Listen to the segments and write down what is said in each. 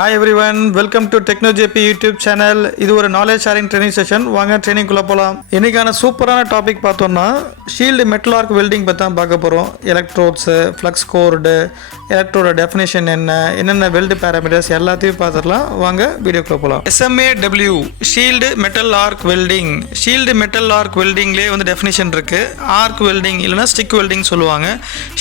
Hi everyone, welcome to TechnoJP YouTube channel. இது ஒரு knowledge sharing training session. வாங்க training குள்ள போலாம். இன்னைக்கான சூப்பரான டாபிக் பார்த்தோம்னா ஷீல்டு மெட்டல் ஆர்க் வெல்டிங் பத்தி தான் பார்க்க போறோம். எலக்ட்ரோட்ஸ், ஃப்ளக்ஸ் கோர்டு, எலக்ட்ரோட டெஃபினிஷன் என்னென்ன வெல்டு பாராமீட்டர்ஸ் எல்லாத்தையும் பார்த்துடலாம். வாங்க வீடியோக்குள்ள போலாம். SMAW shield metal arc welding. Shield metal arc வெல்டிங்லேயே வந்து டெஃபினிஷன் இருக்கு. ஆர்க் வெல்டிங் இல்லைன்னா ஸ்டிக் வெல்டிங் சொல்லுவாங்க.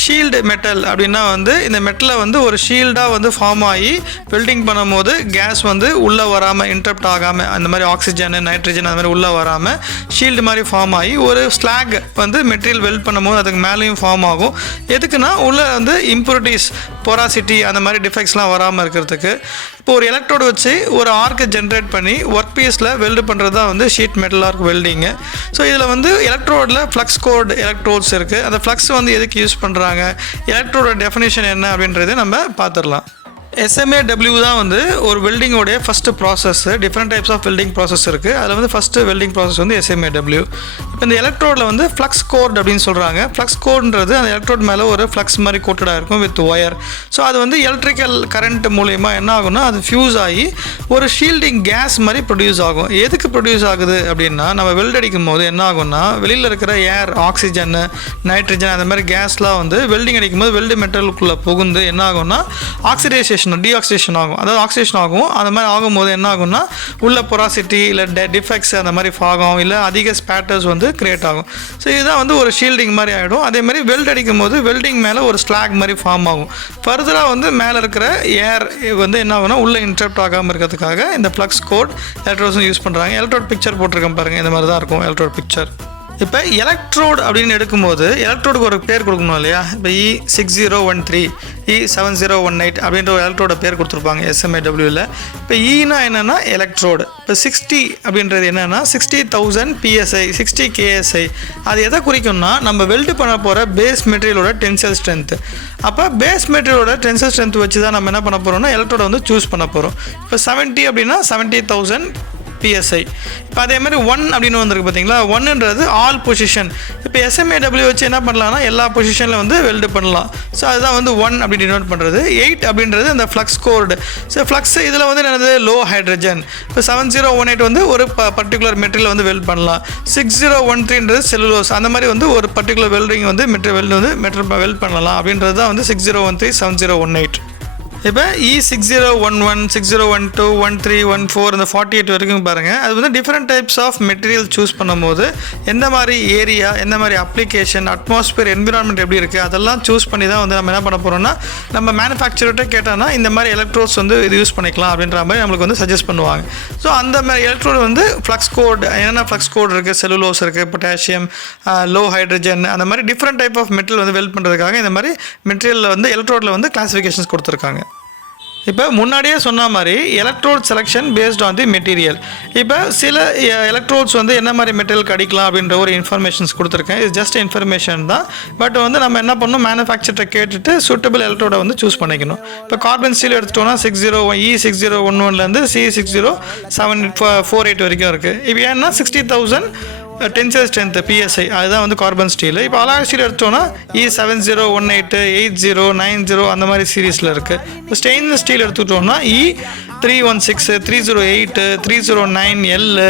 ஷீல்டு மெட்டல் அப்படின்னா வந்து இந்த மெட்டலை வந்து ஒரு ஷீல்டாக வந்து ஃபார்ம் ஆகி வெல்டிங் பண்ணும்போது கேஸ் வந்து உள்ளே வராமல் இன்டரப்ட் ஆகாமல் அந்த மாதிரி ஆக்சிஜன் நைட்ரஜன் அந்த மாதிரி உள்ளே வராமல் ஷீல்டு மாதிரி ஃபார்ம் ஆகி ஒரு ஸ்லாக் வந்து மெட்டீரியல் வெல்ட் பண்ணும்போது அதுக்கு மேலேயும் ஃபார்ம் ஆகும். எதுக்குன்னா உள்ளே வந்து இம்ப்யூரிட்டிஸ் போராசிட்டி அந்த மாதிரி டிஃபெக்ட்ஸ்லாம் வராமல் இருக்கிறதுக்கு. இப்போ ஒரு எலக்ட்ரோடு வச்சு ஒரு ஆர்க்கை ஜென்ரேட் பண்ணி ஒர்க் பீஸில் வெல்டு பண்ணுறது தான் வந்து sheet metal arc welding. So இதில் வந்து எலக்ட்ரோடில் ஃப்ளக்ஸ் கோர்டு எலக்ட்ரோட்ஸ் இருக்குது. அந்த ஃப்ளக்ஸ் வந்து எதுக்கு யூஸ் பண்ணுறாங்க, எலக்ட்ரோட டெஃபினேஷன் என்ன அப்படின்றத நம்ம பார்த்துடலாம். SMAW தான் வந்து ஒரு வெல்டிங்கோடைய first process. Different types of welding process இருக்குது. அதில் வந்து ஃபஸ்ட்டு வெல்டிங் ப்ராசஸ் வந்து SMAW. இப்போ இந்த எலக்ட்ரோடில் வந்து ஃப்ளக்ஸ் கோர்டு அப்படின்னு சொல்கிறாங்க. ஃப்ளக்ஸ் கோர்டுன்றது அந்த எலக்ட்ரோட் மேலே ஒரு ஃப்ளக்ஸ் மாதிரி கோட்டடாக இருக்கும் வித் ஒயர். ஸோ அது வந்து எலக்ட்ரிக்கல் கரண்ட் மூலயமா என்ன ஆகும்னா அது ஃபியூஸ் ஆகி ஒரு ஷீல்டிங் கேஸ் மாதிரி ப்ரொடியூஸ் ஆகும். எதுக்கு ப்ரொடியூஸ் ஆகுது அப்படின்னா நம்ம வெல்ட் அடிக்கும் போது என்ன ஆகும்னா வெளியில் இருக்கிற ஏர், ஆக்சிஜன், நைட்ரஜன் அந்த மாதிரி கேஸ்லாம் வந்து வெல்டிங் அடிக்கும் போது வெல்டு மெட்டலுக்குள்ளே புகுந்து என்ன ஆகும்னா ஆக்சிடைசேஷன் டீஆக்சிடேஷன் ஆகும். அதாவது ஆக்சிடேஷன் ஆகும். அந்த மாதிரி ஆகும்போது என்ன ஆகும்னா உள்ள பொராசிட்டி இல்லை டிஃபெக்ட்ஸ் அந்த மாதிரி ஆகும், இல்லை அதிக ஸ்பேட்டர்ஸ் வந்து கிரியேட் ஆகும். ஸோ இதுதான் வந்து ஒரு ஷீல்டிங் மாதிரி ஆகிடும். அதே மாதிரி வெல்ட் அடிக்கும் போது வெல்டிங் மேலே ஒரு ஸ்லாக் மாதிரி ஃபார்ம் ஆகும். ஃபர்தராக வந்து மேலே இருக்கிற ஏர் வந்து என்ன ஆகும்னா உள்ளே இன்டரப்ட் ஆகாமல் இருக்கிறதுக்காக இந்த ஃப்ளக்ஸ் கோட் எலக்ட்ரோட்ஸும் யூஸ் பண்ணுறாங்க. எலக்ட்ரோட் பிக்சர் போட்டிருக்கேன் பாருங்கள், இந்த மாதிரி தான் இருக்கும் எலக்ட்ரோட் பிக்சர். இப்போ எலக்ட்ரோடு அப்படின்னு எடுக்கும்போது எலக்ட்ரோடுக்கு ஒரு பேர் கொடுக்கணும் இல்லையா? இப்போ E6013, E7018 அப்படின்ற ஒரு எலக்ட்ரோட பேர் கொடுத்துருப்பாங்க SMAWவில். இப்போ ஈனா என்னென்னா எலக்ட்ரோடு. இப்போ 60 அப்படின்றது என்னென்னா 60,000 PSI, 60 KSI. அது எதை குறிக்கும்னா நம்ம வெல்டு பண்ண போகிற பேஸ் மெட்டீரியலோட டென்சைல் ஸ்ட்ரென்த்து. அப்போ பேஸ் மெட்டீரியலோட டென்சைல் ஸ்ட்ரென்த் வச்சு தான் நம்ம என்ன பண்ண போகிறோம்னா எலக்ட்ரோட வந்து சூஸ் பண்ண போகிறோம். இப்போ 70 அப்படின்னா 70,000 PSI. இப்போ அதே மாதிரி 1 அப்படின்னு வந்திருக்கு பார்த்தீங்களா? 1ன்றது ஆல் பொசிஷன். இப்போ SMAW வச்சு என்ன பண்ணலாம்னா எல்லா பொசிஷனில் வந்து வெல்டு பண்ணலாம். ஸோ அதுதான் வந்து 1 அப்படி டினோட் பண்ணுறது. 8 அப்படின்றது அந்த ஃப்ளக்ஸ் கோர்டு. ஸோ ஃப்ளக்ஸ் இதில் வந்து என்னது லோ ஹைட்ரஜன். இப்போ 7018 வந்து ஒரு பர்டிகுலர் மெட்டீரியல் வந்து வெல்ட் பண்ணலாம். 6013ன்றது செல்லுலோஸ். அந்த மாதிரி வந்து ஒரு பர்டிகுலர் வெல்டிங் வந்து மெட்டீரியல் வெல்ட் பண்ணலாம். அப்படின்றது தான் வந்து 6013, 7018. இப்போ E6011, 6012, 13, 14 இந்த 48 வரைக்கும் பாருங்கள். அது வந்து different types of material choose பண்ணும்போது எந்த மாதிரி ஏரியா, எந்த மாதிரி அப்ளிகேஷன், அட்மாஸ்பியர், என்விரான்மெண்ட் எப்படி இருக்குது அதெல்லாம் சூஸ் பண்ணி தான் வந்து நம்ம என்ன பண்ண போகிறோம்னா நம்ம மேனுஃபேக்சர்கிட்ட கேட்டோம்னா இந்த மாதிரி எலக்ட்ரோட்ஸ் வந்து இது யூஸ் பண்ணிக்கலாம் அப்படின்ற மாதிரி நம்மளுக்கு வந்து சஜஸ்ட் பண்ணுவாங்க. ஸோ அந்த மாதிரி எலக்ட்ரோடு வந்து ஃப்ளக்ஸ் கோட், என்னென்ன ஃப்ளக்ஸ் கோட் இருக்குது, செல்லுலோஸ் இருக்குது, பொட்டாசியம், லோ ஹைட்ரஜன் அந்த மாதிரி டிஃப்ரெண்ட் டைப் ஆஃப் மெட்டீரியல் வந்து வெல்ட் பண்ணுறதுக்காக இந்த மாதிரி மெட்டீரியலில் வந்து எலக்ட்ரோடில் வந்து கிளாஸிஃபிகேஷன்ஸ் கொடுத்துருக்காங்க. இப்போ முன்னாடியே சொன்ன மாதிரி electrode selection based on the material. இப்போ சில எலக்ட்ரோட்ஸ் வந்து என்ன மாதிரி மெட்டீரியல் கிடைக்கலாம் அப்படின்ற ஒரு இன்ஃபர்மேஷன்ஸ் கொடுத்துருக்கேன். இது ஜஸ்ட் இன்ஃபர்மேஷன் தான். பட் வந்து நம்ம என்ன பண்ணணும், மேனுஃபேக்சர்கிட்ட கேட்டுட்டு சூட்டபிள் எலக்ட்ரோடை வந்து சூஸ் பண்ணிக்கணும். இப்போ கார்பன் ஸ்டீல் எடுத்துட்டோம்னா E6011லேருந்து C6048 வரைக்கும் இருக்குது. இப்போ ஏன்னா 60,000 டென்சைல் ஸ்ட்ரென்த் PSI அதுதான் வந்து கார்பன் ஸ்டீல். இப்போ அலாய் ஸ்டீல் எடுத்தோன்னா E7018, 80, 90 அந்த மாதிரி சீரீஸில் இருக்குது. இப்போ ஸ்டெயின்லெஸ் ஸ்டீல் எடுத்துக்கிட்டோம்னா E316, 308, 309,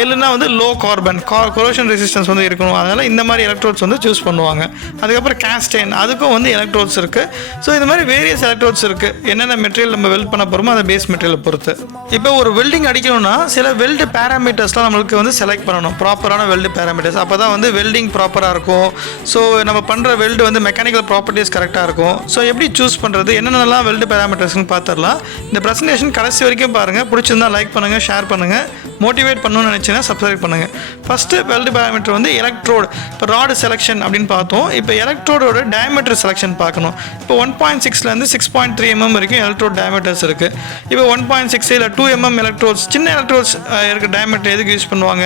எல்லுனா வந்து லோ கார்பன், கொரோஷன் ரெசிஸ்டன்ஸ் வந்து இருக்கணும். அதனால் இந்த மாதிரி எலக்ட்ரோட்ஸ் வந்து சூஸ் பண்ணுவாங்க. அதுக்கப்புறம் கேஸ்டைன், அதுக்கும் வந்து எலக்ட்ரோட்ஸ் இருக்குது. ஸோ இந்த மாதிரி வேரியஸ் எலக்ட்ரோட்ஸ் இருக்குது. என்னென்ன மெட்டீரியல் நம்ம வெல்ட் பண்ண போகிறோமோ அந்த பேஸ் மெட்டீரியலை பொறுத்து. இப்போ ஒரு வெல்டிங் அடிக்கணும்னா சில வெல்டு பேராமீட்டர்ஸ்லாம் நம்மளுக்கு வந்து செலக்ட் பண்ணணும், ப்ராப்பரான வெல்டு பேராமீட்டர்ஸ். அப்போ தான் வந்து வெல்டிங் ப்ராப்பராக இருக்கும். ஸோ நம்ம பண்ணுற வெல்டு வந்து மெக்கானிக்கல் ப்ராப்பர்ட்டிஸ் கரெக்டாக இருக்கும். ஸோ எப்படி சூஸ் பண்ணுறது, என்னென்னலாம் வெல்டு பேராமீட்டர்ஸ்னு பார்த்துடலாம். இந்த ப்ரெசன்டேஷன் கடைசி வரைக்கும் பாருங்கள். பிடிச்சிருந்தா லைக் பண்ணுங்கள், ஷேர் பண்ணுங்கள். மோட்டிவேட் பண்ணணும்னு நினச்சிங்கன்னா சப்ஸ்கிரைப் பண்ணுங்கள். ஃபஸ்ட்டு வெல்டு பேராமீட்டர் வந்து எலக்ட்ரோடு. இப்போ ராடு செலெக்ஷன் அப்படின்னு பார்த்தோம். இப்போ எலக்ட்ரோடோட டயமீட்டர் செலெக்ஷன் பார்க்கணும். இப்போ 1.6லேருந்து 6.3 mm வரைக்கும் எலக்ட்ரோட் டயமீட்டர்ஸ் இருக்குது. இப்போ 1.6 இல்லை 2 mm எலக்ட்ரோட்ஸ், சின்ன எலக்ட்ரோட்ஸ் இருக்க டயமீட்டர் எதுக்கு யூஸ் பண்ணுவாங்க,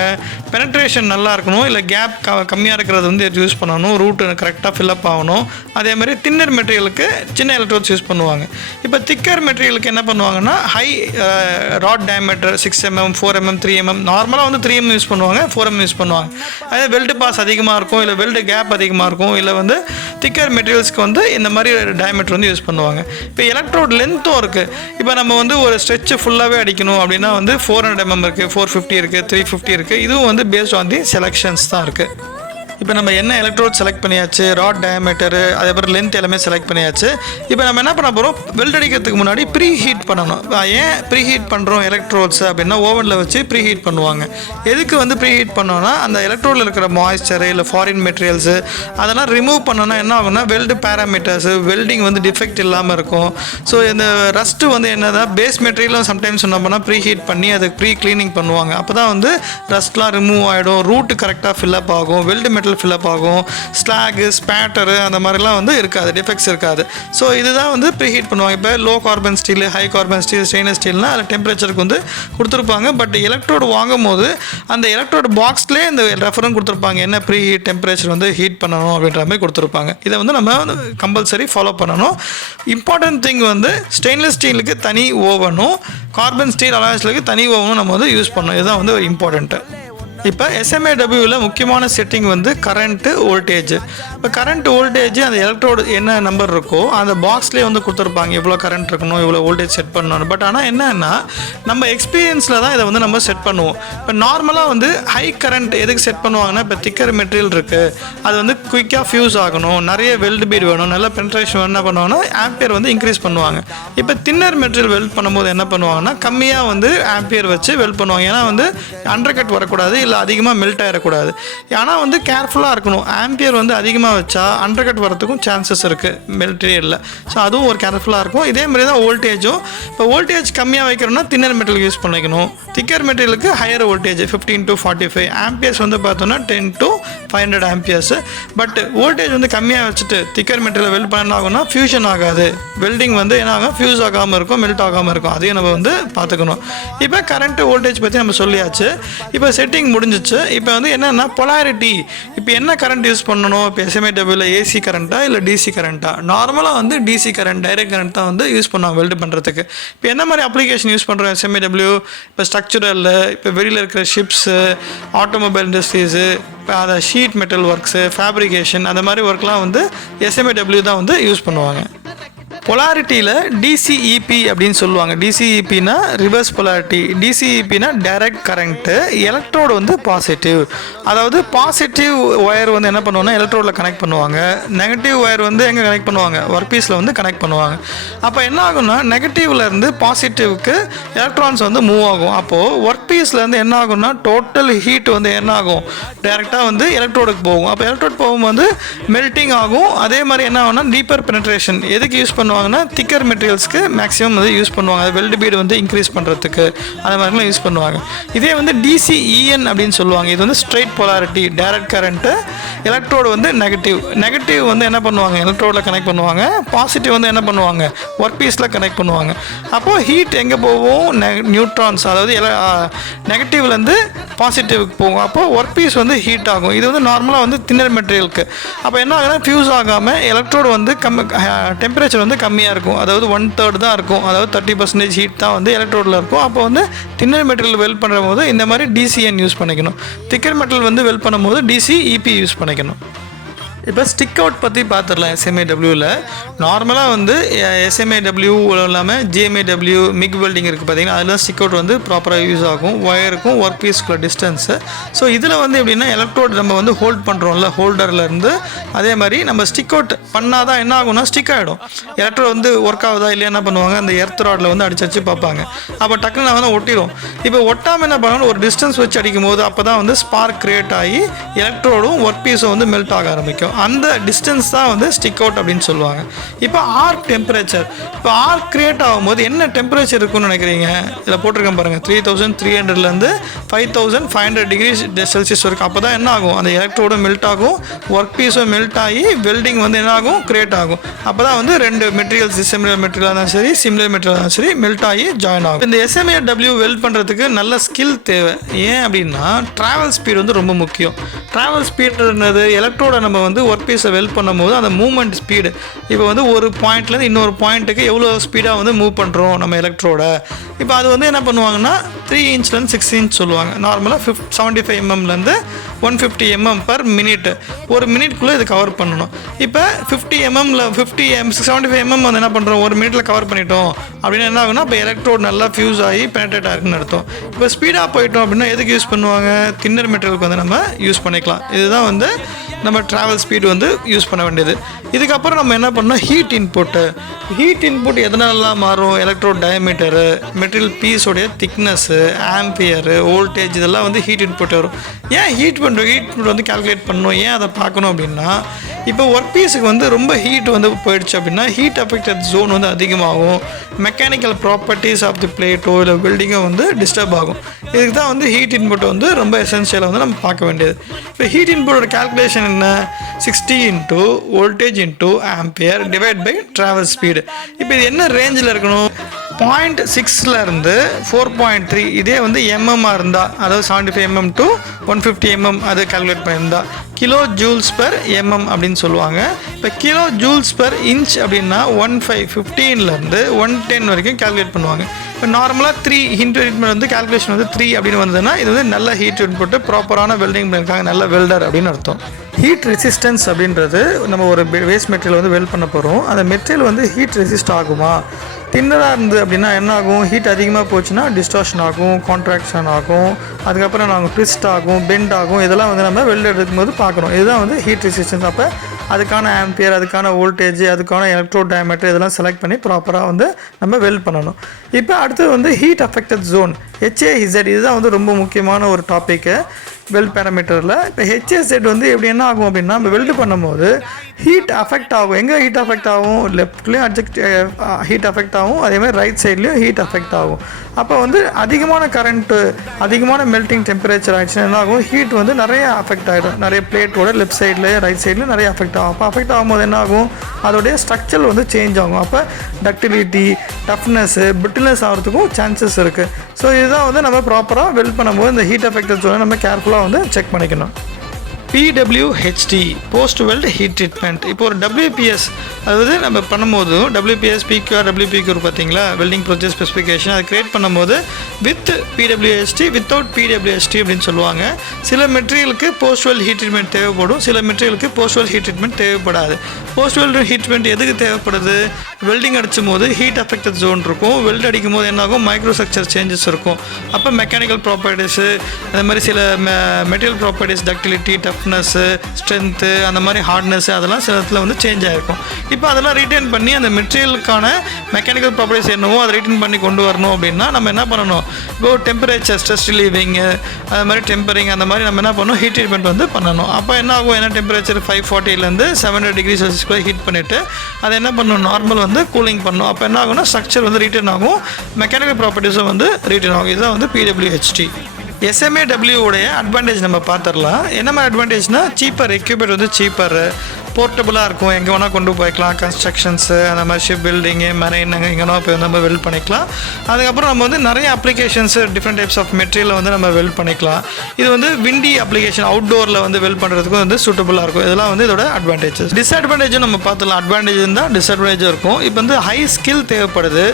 பெனட்ரேஷன் நல்லா இருக்கணும், இல்லை கேப் கம்மியாக இருக்கிறது வந்து யூஸ் பண்ணணும், ரூட்டு கரெக்டாக ஃபில்அப் ஆகணும். அதே மாதிரி தின்னர் மெட்டீரியலுக்கு சின்ன எலக்ட்ரோட்ஸ் யூஸ் பண்ணுவாங்க. இப்போ திக்கர் மெட்டீரியலுக்கு என்ன பண்ணுவாங்கன்னா high rod diameter 6mm 4mm 3mm நார்மலாக வந்து 3mm யூஸ் பண்ணுவாங்க, 4mm யூஸ் பண்ணுவாங்க. அதே வெல்டு பாஸ் அதிகமாக இருக்கும், இல்லை வெல்டு கேப் அதிகமாக இருக்கும், இல்லை வந்து திக்கர் மெட்டீரியல்ஸ்க்கு வந்து இந்த மாதிரி டயமீட்டர் வந்து யூஸ் பண்ணுவாங்க. இப்போ எலக்ட்ரோட் லென்த்தும் இருக்குது. இப்போ நம்ம வந்து ஒரு ஸ்ட்ரெச் ஃபுல்லாகவே அடிக்கணும் அப்படின்னா வந்து 400mm இருக்குது, 450 இருக்குது, 350 இருக்குது. இதுவும் வந்து பேஸ்ட் ஆன் தி செலெக்ஷன்ஸ் தான் இருக்குது. இப்போ நம்ம என்ன எலக்ட்ரோட் செலக்ட் பண்ணியாச்சு, ராட் டயமீட்டரு, அதுக்கப்புறம் லென்த் எல்லாமே செலக்ட் பண்ணியாச்சு. இப்போ நம்ம என்ன பண்ண போகிறோம், வெல்ட் அடிக்கிறதுக்கு முன்னாடி ப்ரீ ஹீட் பண்ணணும். ஏன் ப்ரீ ஹீட் பண்ணுறோம் எலக்ட்ரோட்ஸ் அப்படின்னா, ஓவனில் வச்சு ப்ரீ ஹீட் பண்ணுவாங்க. எதுக்கு வந்து ப்ரீ ஹீட் பண்ணோன்னா, அந்த எலக்ட்ரோடில் இருக்கிற மாய்ஸ்சரு இல்லை ஃபாரின் மெட்டீரியல்ஸு அதெல்லாம் ரிமூவ் பண்ணோன்னா என்ன ஆகும்னா, வெல்டு பேராமீட்டர்ஸு வெல்டிங் வந்து டிஃபெக்ட் இல்லாமல் இருக்கும். ஸோ இந்த ரஸ்ட்டு வந்து என்னதான் பேஸ் மெட்டீரியலும் சம்டைம்ஸ் என்ன பண்ணால் ப்ரீ ஹீட் பண்ணி அதுக்கு ப்ரீ க்ளீனிங் பண்ணுவாங்க. அப்போ தான் வந்து ரஸ்ட்லாம் ரிமூவ் ஆகிடும், ரூட்டு கரெக்டாக ஃபில்லப் ஆகும், வெல்டு மெட்டல் ஃபில்லப் ஆகும், ஸ்லாகு ஸ்பேட்டரு அந்த மாதிரிலாம் வந்து இருக்காது, டிஃபெக்ட்ஸ் இருக்காது. ஸோ இதுதான் வந்து ப்ரீ ஹீட் பண்ணுவாங்க. இப்போ low carbon steel, high carbon steel, stainless ஸ்டீல்னால் அதில் டெம்பரேச்சருக்கு வந்து கொடுத்துருப்பாங்க. பட் எலக்ட்ரோடு வாங்கும் போது அந்த எலக்ட்ரோடு பாக்ஸ்லேயே இந்த ரெஃபரன்ஸ் கொடுத்துருப்பாங்க, என்ன ப்ரீ ஹீட் டெம்பரேச்சர் வந்து ஹீட் பண்ணணும் அப்படின்ற மாதிரி கொடுத்துருப்பாங்க. இதை வந்து நம்ம கம்பல்சரி ஃபாலோ பண்ணணும். இம்பார்ட்டன்ட் திங் வந்து ஸ்டெயின்லெஸ் ஸ்டீலுக்கு தனி ஓவனும், கார்பன் ஸ்டீல் அலாய்ஸ்லுக்கு தனி ஓவனும் நம்ம வந்து யூஸ் பண்ணணும். இதுதான் வந்து இம்பார்ட்டண்ட்டு. இப்போ SMAWவில் முக்கியமான செட்டிங் வந்து கரண்ட்டு வோல்டேஜ். இப்போ கரண்ட் வோல்டேஜ் அந்த எலக்ட்ரோடு என்ன நம்பர் இருக்கோ அந்த பாக்ஸ்லேயே வந்து கொடுத்துருப்பாங்க, எவ்வளோ கரண்ட் இருக்கணும், இவ்வளோ வோல்டேஜ் செட் பண்ணணும். பட் ஆனால் என்னன்னா நம்ம எக்ஸ்பீரியன்ஸில் தான் இதை வந்து நம்ம செட் பண்ணுவோம். இப்போ நார்மலாக வந்து ஹை கரண்ட் எதுக்கு செட் பண்ணுவாங்கன்னா, இப்போ திக்கர் மெட்டீரியல் இருக்குது, அது வந்து குயிக்காக ஃபியூஸ் ஆகணும், நிறைய வெல்டு பீட் வேணும், நல்ல பென்ட்ரேஷன் என்ன பண்ணுவாங்கன்னா ஆம்பியர் வந்து இன்க்ரீஸ் பண்ணுவாங்க. இப்போ தின்னர் மெட்டீரியல் வெல்ட் பண்ணும்போது என்ன பண்ணுவாங்கன்னா, கம்மியாக வந்து ஆம்பியர் வச்சு வெல்ட் பண்ணுவாங்க. ஏன்னா வந்து அண்டர் கட் வரக்கூடாது, அதிகமாக மெல்ட் ஆகிடக்கூடாது. ஆனால் வந்து கேர்ஃபுல்லாக இருக்கணும். ஆம்பியர் வந்து அதிகமாக வச்சா அண்டர் கட் வரதுக்கும் சான்சஸ் இருக்குது மெட்டீரியலில். ஸோ அதுவும் ஒரு கேர்ஃபுல்லாக இருக்கும். இதே மாதிரி தான் வோல்டேஜும். இப்போ வோல்டேஜ் கம்மியாக வைக்கிறோம்னா தின்னர் மெட்டீரியல் யூஸ் பண்ணிக்கணும். திக்கர் மெட்டீரியலுக்கு ஹையர் வோல்டேஜ் 15 to 45 ஆம்பியர்ஸ் வந்து பார்த்தோன்னா 10 to 500 ஆம்பியர்ஸ். பட் வோல்டேஜ் வந்து கம்மியாக வச்சுட்டு திக்கர் மெட்டீரியல் வெல்ட் பண்ண ஆகும்னா ஃபியூஷன் ஆகாது, வெல்டிங் வந்து என்ன ஆகும், ஃபியூஸ் ஆகாமல் இருக்கும், மெல்ட் ஆகாமல் இருக்கும். அதையும் நம்ம வந்து பார்த்துக்கணும். இப்போ கரண்ட் வோல்டேஜ் பற்றி நம்ம சொல்லியாச்சு. இப்போ செட்டிங் முடிஞ்சிச்சு. இப்போ வந்து என்னென்னா பொலாரிட்டி, இப்போ என்ன கரண்ட் யூஸ் பண்ணணும், இப்போ SMAWவில் ஏசி கரண்ட்டா இல்லை டிசி கரண்ட்டா? நார்மலாக வந்து டிசி கரண்ட், டைரக்ட் கரண்ட் தான் வந்து யூஸ் பண்ணுவாங்க வெல்டு பண்ணுறதுக்கு. இப்போ என்ன மாதிரி அப்ளிகேஷன் யூஸ் பண்ணுறோம் SMAW? இப்போ ஸ்ட்ரக்சரல், இப்போ வெளியில் இருக்கிற ஷிப்ஸு, ஆட்டோமொபைல் இண்டஸ்ட்ரீஸு, இப்போ அதை ஷீட் மெட்டல் ஒர்க்ஸு, ஃபேப்ரிகேஷன் அந்த மாதிரி ஒர்க்லாம் வந்து SMAW தான் வந்து யூஸ் பண்ணுவாங்க. பொலாரிட்டியில் DCEP அப்படின்னு சொல்லுவாங்க. DCEPனா ரிவர்ஸ் பொலாரிட்டி, DCEPனா டைரக்ட் கரண்ட்டு. எலக்ட்ரோடு வந்து பாசிட்டிவ். அதாவது பாசிட்டிவ் ஒயர் வந்து என்ன பண்ணுவாங்கன்னா எலக்ட்ரோடில் கனெக்ட் பண்ணுவாங்க, நெகட்டிவ் ஒயர் வந்து எங்கே கனெக்ட் பண்ணுவாங்க, ஒர்க் பீஸில் வந்து கனெக்ட் பண்ணுவாங்க. அப்போ என்ன ஆகும்னா நெகட்டிவ்லேருந்து பாசிட்டிவ்க்கு எலக்ட்ரான்ஸ் வந்து மூவ் ஆகும். அப்போது ஒர்க் பீஸ்லேருந்து என்ன ஆகும்னா டோட்டல் ஹீட் வந்து என்ன ஆகும், டைரெக்டாக வந்து எலக்ட்ரோடுக்கு போகும். அப்போ எலக்ட்ரோட் போகும்போது மெல்ட்டிங் ஆகும். அதே மாதிரி என்ன ஆகும்னா டீப்பர் பெனட்ரேஷன். எதுக்கு யூஸ் பண்ணுவாங்கன்னா திக்கர் மெட்டீரியல்ஸ்க்கு மேக்ஸிமம் வந்து யூஸ் பண்ணுவாங்க, வெல்டு பீடு வந்து இன்க்ரீஸ் பண்ணுறதுக்கு அந்த மாதிரிலாம் யூஸ் பண்ணுவாங்க. இதே வந்து DCEN அப்படின்னு சொல்லுவாங்க. இது வந்து straight polarity, direct current. Electrode வந்து நெகட்டிவ் வந்து என்ன பண்ணுவாங்க, எலக்ட்ரோடில் கனெக்ட் பண்ணுவாங்க. பாசிட்டிவ் வந்து என்ன பண்ணுவாங்க, ஒர்க் பீஸில் கனெக்ட் பண்ணுவாங்க. அப்போது ஹீட் எங்கே போகும், நியூட்ரான்ஸ், அதாவது நெகட்டிவ்லேருந்து பாசிட்டிவ்க்கு போகும். அப்போது ஒர்க் பீஸ் வந்து ஹீட் ஆகும். இது வந்து நார்மலாக வந்து தின்னர் மெட்டீரியலுக்கு. அப்போ என்ன ஆகுனா ஃபியூஸ் ஆகாமல் எலக்ட்ரோடு வந்து டெம்பரேச்சர் வந்து கம்மியாக இருக்கும். அதாவது 1/3 தான் இருக்கும். அதாவது 30% ஹீட் தான் வந்து எலக்ட்ரோடில் இருக்கும். அப்போ வந்து தின்னர் மெட்டீரியல் வெல்ட் பண்ணுற போது இந்த மாதிரி DCN யூஸ் பண்ணிக்கணும். திக்கர் மெட்டல் வந்து வெல்ட் பண்ணும்போது DCEP யூஸ் பண்ணிக்கணும். இப்போ ஸ்டிக் அவுட் பற்றி பார்த்துடலாம். SMAWவில் நார்மலாக வந்து SMAW இல்லாமல் GMAW மிக் வெல்டிங் இருக்குது பார்த்தீங்கன்னா, அதில் ஸ்டிக் அவுட் வந்து ப்ராப்பராக யூஸ் ஆகும். ஒயருக்கும் ஒர்க் பீஸ்க்குள்ள டிஸ்டன்ஸு. ஸோ இதில் வந்து எப்படின்னா எலக்ட்ரோட் நம்ம வந்து ஹோல்ட் பண்ணுறோம்ல, ஹோல்டர்லேருந்து அதே மாதிரி நம்ம ஸ்டிக் அவுட் பண்ணால் தான் என்ன ஆகும்னா ஸ்டிக் ஆகிடும். எலக்ட்ரோட் வந்து ஒர்க் ஆகுதா இல்லையா என்ன பண்ணுவாங்க, அந்த எர்த் ராடில் வந்து அடிச்சு பார்ப்பாங்க. அப்போ டக்குன்னு வந்து ஒட்டிடும். இப்போ ஒட்டாமல் என்ன பண்ணுவாங்க, ஒரு டிஸ்டன்ஸ் வச்சு அடிக்கும் போது அப்போ தான் வந்து ஸ்பார்க் கிரியேட் ஆகி எலக்ட்ரோடும் ஒர்க் பீஸும் வந்து மெல்ட் ஆக ஆரம்பிக்கும். அந்த டிஸ்டன்ஸ் தான் வந்து ஸ்டிக் அவுட் அப்படின்னு சொல்லுவாங்க. இப்போ ஆர்க் டெம்பரேச்சர், இப்போ ஆர்க் கிரியேட் ஆகும்போது என்ன டெம்பரேச்சர் இருக்குன்னு நினைக்கிறீங்க? இதில் போட்டிருக்கேன் பாருங்கள், 3300லேருந்து 5500 டிகிரி செல்சியஸ் வரைக்கும். அப்போ தான் என்ன ஆகும், அந்த எலக்ட்ரோடும் மெல்ட் ஆகும், ஒர்க் பீஸும் மெல்ட் ஆகி வெல்டிங் வந்து என்ன ஆகும், கிரியேட் ஆகும். அப்போ தான் வந்து ரெண்டு மெட்டீரியல்ஸ், சிமிலர் மெட்டீரியலாக இருந்தாலும் சரி, சிமிலர் மெட்டீரியலாக இருந்தாலும் சரி மெல்ட் ஆகி ஜாயின் ஆகும். இந்த SMAW வெல்ட் பண்ணுறதுக்கு நல்ல ஸ்கில் தேவை. ஏன் அப்படின்னா ட்ராவல் ஸ்பீடு வந்து ரொம்ப முக்கியம். ட்ராவல் ஸ்பீடுன்றது எலக்ட்ரோட நம்ம வந்து வந்து ஒர்க் பீஸை வெல்ட் பண்ணும்போது அந்த மூவ்மெண்ட் ஸ்பீடு இப்போ வந்து ஒரு பாயிண்ட்லேருந்து இன்னொரு பாயிண்ட்டுக்கு எவ்வளோ ஸ்பீடாக வந்து மூவ் பண்ணுறோம் நம்ம எலக்ட்ரோட. இப்போ அது வந்து என்ன பண்ணுவாங்கன்னா 3 இன்ச்லேருந்து 6 இன்ச் சொல்லுவாங்க. நார்மலாக 75 mmலேருந்து 150 mm பர் மினிட், ஒரு மினிட்குள்ளே இது கவர் பண்ணணும். இப்போ 50 mmல 75 mm வந்து என்ன பண்ணுறோம், ஒரு மினிட்ல கவர் பண்ணிட்டோம் அப்படின்னா என்ன ஆகுனா இப்போ எலக்ட்ரோட் நல்லா ஃபியூஸ் ஆகி பெனட்ரேட் ஆகுன்னு அர்த்தம். இப்போ ஸ்பீடாக போயிட்டோம் அப்படின்னா எதுக்கு யூஸ் பண்ணுவாங்க, தின்னர் மெட்டீரியலுக்கு வந்து நம்ம யூஸ் பண்ணிக்கலாம். இதுதான் வந்து நம்ம ட்ராவல் ஸ்பீடு வந்து யூஸ் பண்ண வேண்டியது. இதுக்கப்புறம் நம்ம என்ன பண்ணோம், ஹீட் இன்புட் எதனாலலாம் மாறும், எலக்ட்ரோட் டயமீட்டரு, மெட்டீரியல் பீஸோடைய திக்னஸ்ஸு, ஆம்பியரு, வோல்டேஜ், இதெல்லாம் வந்து ஹீட் இன்புட் வரும். ஏன் ஹீட் வந்து கால்குலேட் பண்ணணும், ஏன் அதை பார்க்கணும் அப்படின்னா, இப்போ ஒர்க் பீஸுக்கு வந்து ரொம்ப ஹீட் வந்து போயிடுச்சு அப்படின்னா ஹீட் அஃபெக்டட் ஜோன் வந்து அதிகமாகும். மெக்கானிக்கல் ப்ராப்பர்ட்டிஸ் ஆஃப் தி பிளேட்டோ இல்லை பில்டிங்கோ வந்து டிஸ்டர்ப் ஆகும். இதுக்கு தான் வந்து ஹீட் இன்புட் வந்து ரொம்ப எசென்ஷியலாக வந்து நம்ம பார்க்க வேண்டியது. இப்போ ஹீட் இன்புட்டோட கால்குலேஷன் என்ன, 60 into voltage into ampere divide by travel speed. இப்போ இது என்ன ரேஞ்சில் இருக்கணும், 0.6 4.3, இதே வந்து எம்எம்மாக இருந்தால், அதாவது 75 mm to 150 mm அது கால்குலேட் பண்ணியிருந்தால் கிலோ ஜூல்ஸ் பெர் எம்எம் அப்படின்னு சொல்லுவாங்க. இப்போ கிலோ ஜூல்ஸ் பெர் இன்ச் அப்படின்னா 15 110 வரைக்கும் கால்குலேட் பண்ணுவாங்க. இப்போ நார்மலாக 3 ஹீட் ட்ரீட்மெண்ட் வந்து கால்குலேஷன் வந்து 3 அப்படின்னு வந்ததுன்னா இது வந்து நல்ல ஹீட் ட்ரீட்மெண்ட் ப்ராப்பரான வெல்டிங் பண்ணியிருக்காங்க, நல்ல வெல்டர் அப்படின்னு அர்த்தம். ஹீட் ரெசிஸ்டன்ஸ் அப்படின்றது நம்ம ஒரு வேஸ்ட் மெட்டீரியல் வந்து வெல்ட் பண்ண போகிறோம். அந்த மெட்டீரியல் வந்து ஹீட் ரெசிஸ்ட் ஆகுமா, தின்னராக இருந்து அப்படின்னா என்ன ஆகும், ஹீட் அதிகமாக போச்சுன்னா டிஸ்டார்ஷன் ஆகும், கான்ட்ராக்ஷன் ஆகும், அதுக்கப்புறம் நாங்கள் ட்விஸ்ட் ஆகும், பெண்ட் ஆகும். இதெல்லாம் வந்து நம்ம வெல்ட் எடுக்கும்போது பார்க்குறோம். இதுதான் வந்து ஹீட் ரெசிஸ்டன்ஸ். அப்போ அதுக்கான ஆம்பியர், அதுக்கான வோல்டேஜ், அதுக்கான எலக்ட்ரோ டயமீட்டர் இதெல்லாம் செலக்ட் பண்ணி ப்ராப்பராக வந்து நம்ம வெல்ட் பண்ணணும். இப்போ அடுத்து வந்து ஹீட் அஃபெக்டட் ஜோன், HAZ, இதுதான் வந்து ரொம்ப முக்கியமான ஒரு டாப்பிக்கு வெல்ட் பேராமீட்டரில். இப்போ HAZ வந்து எப்படி என்ன ஆகும் அப்படின்னா, நம்ம வெல்டு பண்ணும்போது ஹீட் அஃபெக்ட் ஆகும். எங்கே ஹீட் அஃபெக்ட் ஆகும், லெஃப்ட்லேயும் ஹீட் அஃபெக்ட் ஆகும், அதேமாதிரி ரைட் சைட்லேயும் ஹீட் அஃபெக்ட் ஆகும். அப்போ வந்து அதிகமான கரண்ட்டு, அதிகமான மெல்ட்டிங் டெம்பரேச்சர் ஆகிடுச்சுன்னா என்ன ஆகும், ஹீட் வந்து நிறைய அஃபெக்ட் ஆகிடும். நிறைய பிளேட்டோட லெஃப்ட் சைட்லேயும் ரைட் சைட்லேயும் நிறைய அஃபெக்ட் ஆகும். அப்போ அஃபெக்ட் ஆகும்போது என்ன ஆகும், அதோடைய ஸ்ட்ரக்சர் வந்து சேஞ்ச் ஆகும். அப்போ டக்டிலிட்டி, டஃப்னஸ்ஸு, பிரிட்டில்னஸ் ஆகிறதுக்கும் சான்சஸ் இருக்குது. ஸோ இதுதான் வந்து நம்ம ப்ராப்பராக வெல்ட் பண்ணும்போது இந்த ஹீட் அஃபெக்டட் ஜோனை நம்ம கேர்ஃபுல்லாக வந்து செக் பண்ணிக்கணும். PWHT post weld heat treatment. இப்போ ஒரு WPS அதாவது நம்ம பண்ணும்போது WPS PQR WPQR பார்த்தீங்களா, வெல்டிங் ப்ரொசஸ் ஸ்பெசிஃபிகேஷன், அதை கிரியேட் பண்ணும்போது வித் PWHT வித்தவுட் PWHT அப்படின்னு சொல்லுவாங்க. சில மெட்டீரியலுக்கு போஸ்ட் வெல்ட் ஹீட் ட்ரீட்மெண்ட் தேவைப்படும், சில மெட்டீரியலுக்கு போஸ்ட் வெல்ட் ஹீட் ட்ரீட்மெண்ட் தேவைப்படாது. போஸ்ட் வெல்ட் ஹீட் ட்ரீட்மெண்ட் எதுக்கு தேவைப்படுது, வெல்டிங் அடிச்சும் போது ஹீட் அஃபெக்டட் ஜோன் இருக்கும், வெல்ட் அடிக்கும் போது என்னாகும், மைக்ரோ ஸ்ட்ரக்சர் சேஞ்சஸ் இருக்கும். அப்போ மெக்கானிக்கல் ப்ராப்பர்ட்டிஸு, அந்த மாதிரி சில மெட்டீரியல் ப்ராப்பர்ட்டிஸ், டக்டிலிட்டி, டஃப்னஸ்ஸு, ஸ்ட்ரென்த்து, அந்த மாதிரி ஹார்ட்னஸ்ஸு, அதெல்லாம் சில இடத்துல வந்து சேஞ்ச் ஆகிருக்கும். இப்போ அதெல்லாம் ரீட்டைன் பண்ணி அந்த மெட்டீரியலுக்கான மெக்கானிக்கல் ப்ராப்பர்ட்டிஸ் என்னவோ அதை ரீட்டைன் பண்ணி கொண்டு வரணும் அப்படின்னா நம்ம என்ன பண்ணணும், இப்போ டெம்பரேச்சர், ஸ்ட்ரெஸ் ரிலீவிங்கு, அது மாதிரி டெம்பரிங், அந்த மாதிரி நம்ம என்ன பண்ணணும், ஹீட் ட்ரீட்மெண்ட் வந்து பண்ணணும். அப்போ என்ன ஆகும், என்ன டெம்பரேச்சர் 540 700 டிகிரி செல்சியஸ்க்குள்ளே ஹீட் பண்ணிவிட்டு அதை என்ன பண்ணணும், நார்மல் வந்து கூலிங் பண்ணணும். அப்போ என்ன ஆகும்னா ஸ்ட்ரக்சர் வந்து ரீட்டைன் ஆகும், மெக்கானிக்கல் ப்ராப்பர்ட்டிஸும் வந்து ரீட்டைன் ஆகும். இதுதான் வந்து PWHT. SMAW உடைய அட்வான்டேஜ் நம்ம பார்த்துடலாம். என்ன மாதிரி அட்வான்டேஜ்னால், சீப்பர் எக்யூப்மெண்ட் வந்து சீப்பர், போர்ட்டபுளாக இருக்கும், எங்கே வேணால் கொண்டு போய்க்கலாம், கன்ஸ்ட்ரக்ஷன்ஸு, அந்த மாதிரி ஷிப் பில்டிங்கு, மரைன், எங்கேனா போய் நம்ம வெல்ட் பண்ணிக்கலாம். அதுக்கப்புறம் நம்ம வந்து நிறைய அப்ளிகேஷன்ஸு, டிஃப்ரெண்ட் டைப்ஸ் ஆஃப் மெட்டீரியலை வந்து நம்ம வெல்ட் பண்ணிக்கலாம். இது வந்து விண்டி அப்ளிகேஷன், அவுட்டோரில் வந்து வெல்ட் பண்ணுறதுக்கும் வந்து சூட்டபுளாக இருக்கும். இதெல்லாம் வந்து இதோட அட்வான்டேஜஸ். டிஸ்அட்வான்டேஜும் நம்ம பார்த்துக்கலாம். அட்வான்டேஜ் இருந்தால் டிஸ்அட்வான்டேஜும் இருக்கும். இப்போ வந்து ஹை ஸ்கில் தேவைப்படுது,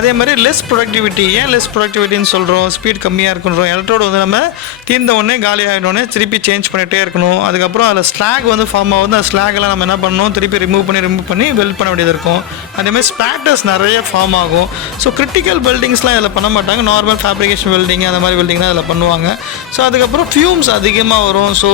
அதே மாதிரி லெஸ் ப்ரொடக்டிவிட்டி. ஏன் லெஸ் ப்ரொடக்டிவிட்டின்னு சொல்கிறோம், ஸ்பீட் கம்மியாக இருக்குன்றோம். எலக்ட்ரோடு வந்து நம்ம தீர்ந்த உடனே காலி ஆகிடோடனே திருப்பி சேஞ்ச் பண்ணிகிட்டே இருக்கணும். அதுக்கப்புறம் அதில் ஸ்லாக் வந்து ஃபார்ம் ஆகுது, அந்த ஸ்லாக் நம்ம என்ன பண்ணணும், திருப்பி ரிமூவ் பண்ணி வெல்ட் பண்ண வேண்டியது இருக்கும். அதேமாதிரி ஸ்பேட்டர்ஸ் நிறைய ஃபார்ம் ஆகும். ஸோ கிரிட்டிக்கல் வெல்டிங்ஸ்லாம் இதில் பண்ண மாட்டாங்க, நார்மல் ஃபேப்ரிகேஷன் வெல்டிங் அந்த மாதிரி வெல்டிங் தான் இதில் பண்ணுவாங்க. ஸோ அதுக்கப்புறம் ஃபியூம்ஸ் அதிகமாக வரும். ஸோ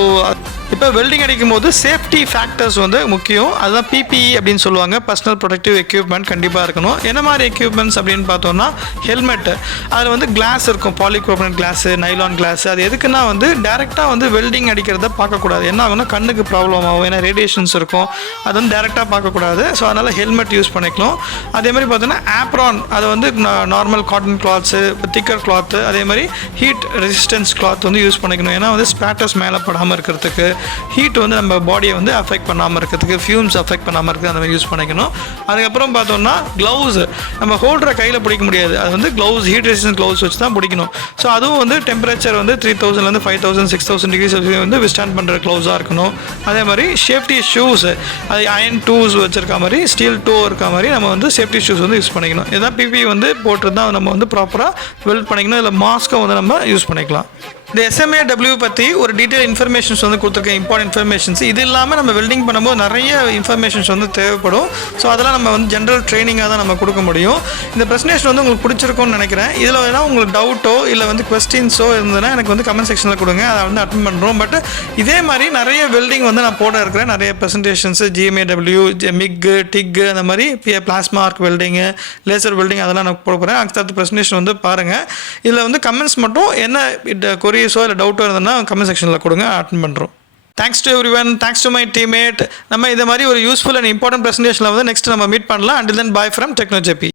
இப்போ வெல்டிங் அடிக்கும் போது சேஃப்டி ஃபேக்டர்ஸ் வந்து முக்கியம். அதுதான் PPE அப்படின்னு சொல்லுவாங்க, பர்சனல் ப்ரொடக்டிவ் எக்யூப்மெண்ட் கண்டிப்பாக இருக்கணும். என்ன மாதிரி எக்யூப்மெண்ட்ஸ் அப்படின்னு பார்த்தோம்னா, ஹெல்மெட்டு, அதில் வந்து கிளாஸ் இருக்கும், பாலிகார்பனேட் கிளாஸு, நைலான் கிளாஸு. அது எதுக்குன்னா வந்து டேரெக்டாக வந்து வெல்டிங் அடிக்கிறத பார்க்கக்கூடாது. என்ன ஆகும்னா கண்ணுக்கு ப்ராப்ளம் ஆகும், ஏன்னா ரேடியேஷன்ஸ் இருக்கும், அது வந்து டேரெக்டாக பார்க்கக்கூடாது. ஸோ அதனால் ஹெல்மெட் யூஸ் பண்ணிக்கலாம். அதே மாதிரி பார்த்தோன்னா ஆப்ரான், அது வந்து நார்மல் காட்டன் கிளாத்ஸு, திக்கர் கிளாத்து, அதே மாதிரி ஹீட் ரெசிஸ்டன்ஸ் கிளாத் வந்து யூஸ் பண்ணிக்கணும். ஏன்னா வந்து ஸ்பேட்டர்ஸ் மேலே படாமல் இருக்கிறதுக்கு, ஹீட் வந்து நம்ம பாடியை வந்து அஃபெக்ட் பண்ணாமல் இருக்கிறதுக்கு, ஃபியூம்ஸ் அஃபெக்ட் பண்ணாமல் இருக்கிறது அந்த மாதிரி யூஸ் பண்ணிக்கணும். அதுக்கப்புறம் பார்த்தோம்னா க்ளவுஸ், நம்ம ஹோல்டரை கையில் பிடிக்க முடியாது, அது வந்து க்ளவுஸ், ஹீட் ரெசிஸ்டன்ஸ் க்ளவுஸ் வச்சு தான் பிடிக்கணும். ஸோ அதுவும் வந்து டெம்பரேச்சர் வந்து 3000 5000 6000 டிகிரி செல்சியஸ் வந்து விஸ்டாண்ட் பண்ணுற க்ளவுஸாக இருக்கணும். அதே மாதிரி சேஃப்டி ஷூஸ், அது அயன் டூஸ் வச்சுருக்க மாதிரி, ஸ்டீல் டூ இருக்க மாதிரி நம்ம வந்து சேஃப்டி ஷூஸ் வந்து யூஸ் பண்ணிக்கணும். இதுதான் பிபி வந்து போட்டு தான் நம்ம வந்து ப்ராப்பராக வெல்ட் பண்ணிக்கணும். இதில் மாஸ்க்கை வந்து நம்ம யூஸ் பண்ணிக்கலாம். இந்த SMA-W பற்றி ஒரு டீட்டெயில் இன்ஃபர்மேஷன்ஸ் வந்து கொடுத்துருக்கேன், இம்பார்ட்டன்ட் இன்ஃபர்மேஷன்ஸ். இது இல்லாமல் நம்ம வெல்டிங் பண்ணும்போது நிறைய இன்ஃபர்மேஷன்ஸ் வந்து தேவைப்படும். ஸோ அதெல்லாம் நம்ம வந்து ஜென்ரல் ட்ரைனிங்காக தான் நம்ம கொடுக்க முடியும். இந்த ப்ரெசன்டேஷன் வந்து உங்களுக்கு பிடிச்சிருக்கும்னு நினைக்கிறேன். இதில் வேணால் உங்களுக்கு டவுட்டோ இல்லை வந்து கொஸ்டின்ஸோ இருந்ததுன்னா எனக்கு வந்து கமெண்ட் செக்ஷனில் கொடுங்க, அதை வந்து அட்டன் பண்ணுறோம். பட் இதே மாதிரி நிறைய வெல்டிங் வந்து நான் போட இருக்கிறேன், நிறைய ப்ரெசன்டேஷன்ஸு, GMA-W, MIG, TIG, அந்த மாதிரி plasma arc welding, laser welding, அதெல்லாம் நான் போட போகிறேன். அடுத்த ப்ரெசன்டேஷன் வந்து பாருங்கள். இதில் வந்து கமெண்ட்ஸ் மட்டும் என்ன கொரியஸோ இல்லை டவுட்டோ இருந்ததுன்னா கமெண்ட் செக்ஷனில் கொடுங்க, அட்டன் பண்ணுறோம். Thanks to everyone, thanks to my teammate. நம்ம இது மாதிரி ஒரு யூஸ்ஃபுல் அண்ட் இம்பார்ட்டன்ட் ப்ரெசன்டேஷனில் வந்து நெக்ஸ்ட் நம்ம மீட் பண்ணலாம். Until then bye from Techno JP.